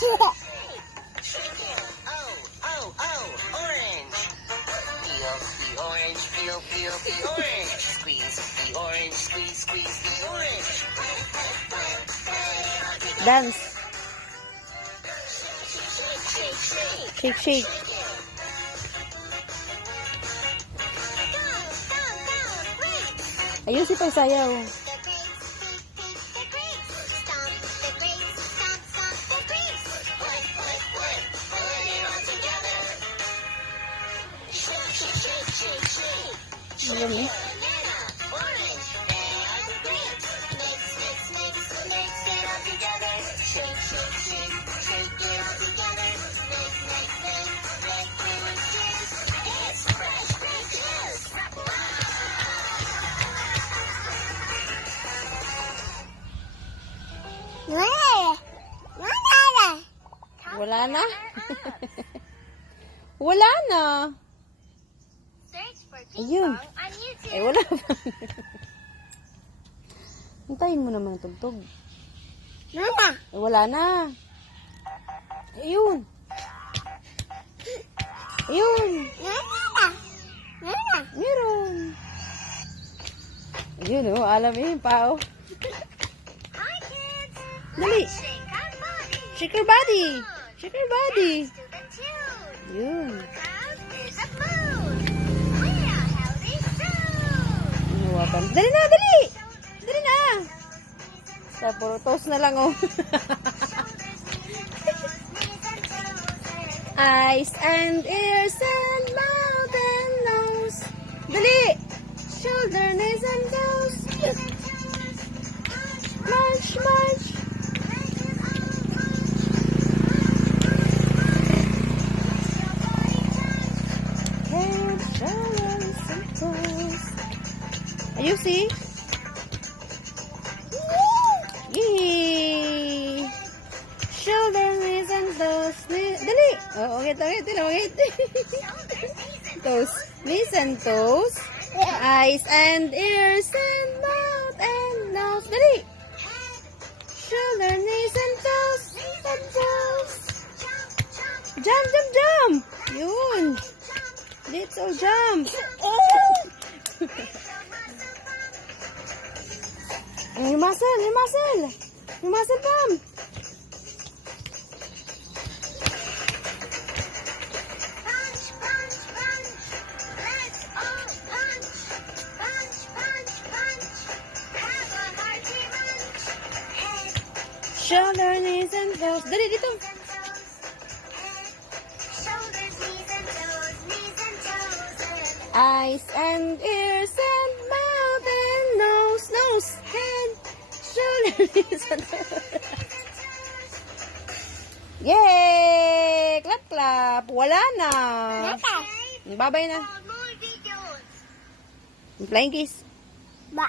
Orange. Peel the orange, peel the orange. Squeeze the orange, squeeze the orange. Dance. Shake, shake. Ayun si pagsayaw. Alam eh. Wala na. Wala na. Ayun. Eh, wala pa. Hintayin mo naman ang tugtog. Eh, wala na. Ayun. Ayun. Meron. Ayun, oh. Alam mo yung pao. Dali. Shake your body. Shake your body. Ayun. Inuwapan. Dali na, dali! Dali na! Sa puro toast na lang, oh. Eyes and ears and mouth and nose. Dali! Shoulder, knees and toes. March, march. Head, shoulders and toes. You see? Yay! Shoulder, knees, and toes. Dali! Oh, okay. Toes. Knees and toes. Eyes and ears and mouth and nose. Dali! Shoulder, knees, and toes. And toes. Jump, jump, jump! Yun! Little jump! Yung muscle pump. Shoulder, knees, and toes. Dali, dito. Eyes and ears and mouth and nose, head, shoulder, knees, and toes. Yay! Clap, clap. Wala na. Babay na. Flying kiss. Ba.